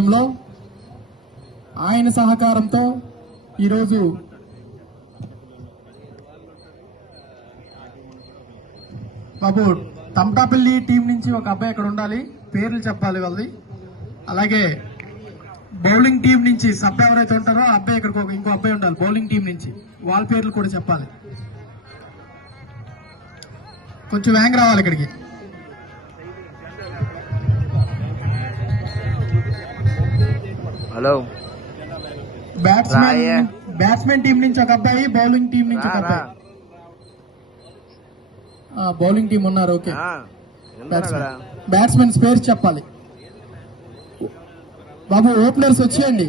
ఆధ్వర్యంలో ఆయన సహకారంతో ఈరోజు బాబు తమటాపల్లి టీం నుంచి ఒక అబ్బాయి ఇక్కడ ఉండాలి, పేర్లు చెప్పాలి వాళ్ళది. అలాగే బౌలింగ్ టీం నుంచి సబ్ ఎవరైతే ఉంటారో ఆ అబ్బాయి ఇక్కడ ఇంకో అబ్బాయి ఉండాలి బౌలింగ్ టీం నుంచి, వాళ్ళ పేర్లు కూడా చెప్పాలి. కొంచెం వ్యాంగ్ రావాలి ఇక్కడికి. హలో బ్యాట్స్మెన్ టీం నుంచి ఒక అబ్బాయి, బౌలింగ్ టీం నుంచి ఒక అబ్బాయి. బౌలింగ్ టీం ఉన్నారు. ఓకే, బ్యాట్స్మెన్స్ పేరు చెప్పాలి బాబు. ఓపెనర్స్ వచ్చేయండి.